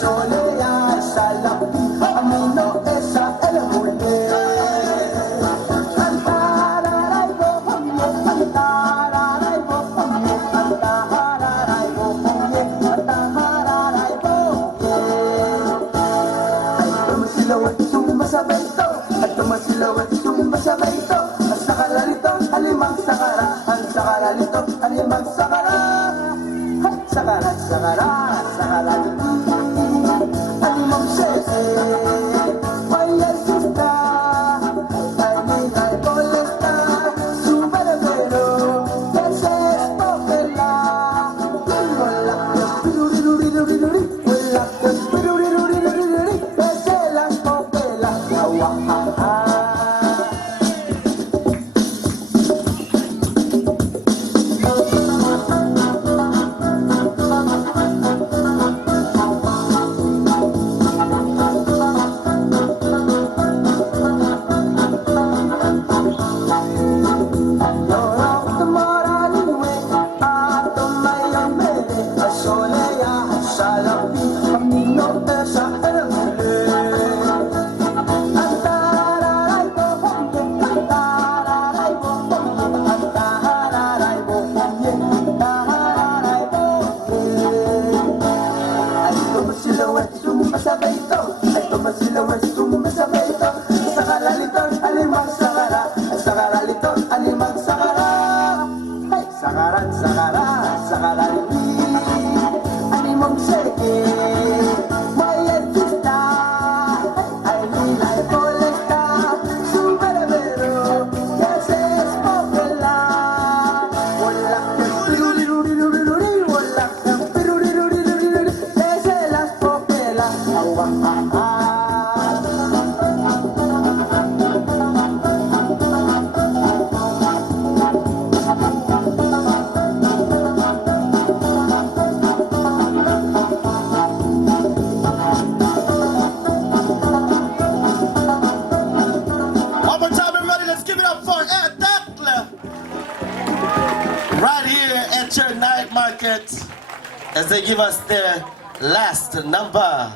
Kesolei sa lapi, amino esa el huli. Antararay bo humye, antararay bo humye, antararay bo humye, antararay bo humye. Ay tumasilaw at sumasabay to, at tumasilaw at sumasabay to. Ang sakala nito, alimang sakara, ang sakala nito, alimang sakara. Sakara, sakara, sakara, alimang sese. Oye, sista, ay molesta, su verdadero, que se espopela. Hola, piruriruriruriruri, hola, piruriruriruriruri, que se la espopela. Awahaha. Sumasabay ito, ay tumasilaw at sumasabay ito. Sa kalalito, alimang sakara, sa kalalito, alimang sakara. Ay, sakaran, sakara, sakaraliti, alimang seke. May artista, ay nilay molesta, su verdadero, que se espopela. Wala kang piruriruriruriruri, wala kang piruriruriruriruri, que se las popela. One more time, everybody, let's give it up for E-Etekl. Right here at your night market as they give us their last number.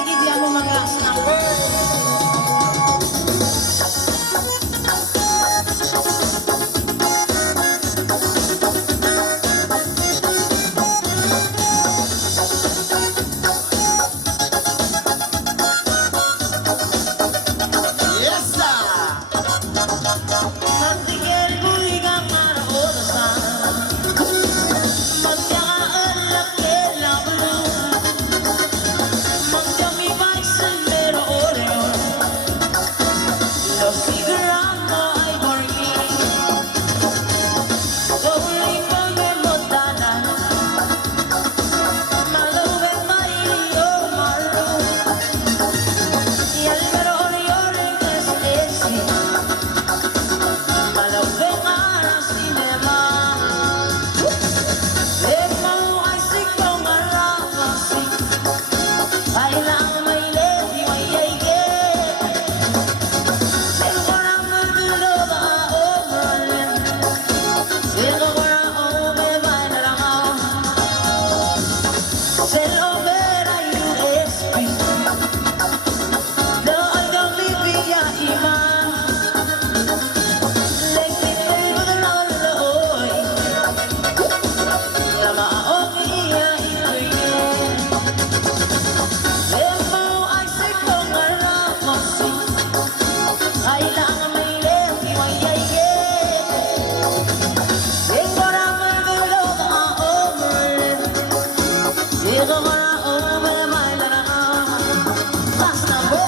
Bigyan mo mag-last number. Yes, sir. Magtigil ko ikaw para orasan. Magkakaalak kailang ulo. Magkamibay sa mero oreo. Lo sigurado ay borgin. Tuloy pag-emotanan. Malubin mailiyo malo. Y al mero oreo rin es-esi. Malubin ara sinema. Emo ay sikong arapasi. Kailang may lady, may yayge. Sino ko na magdulo ba overalin? Sino ko na ube ba narangaw? Sino vera USB? Doon kang bibiya iman. Legpitay mo na loloy. Lamaong iya ito'y Emo ay sikong arapasi. Kailangan may lady, may yayge. Sino na magdulo ba overalin? Sino ko na ube ba narangaw? Last number.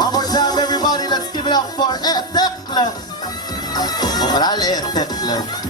One more time, everybody, let's give it up for E-Etekl. Oral E-Etekl.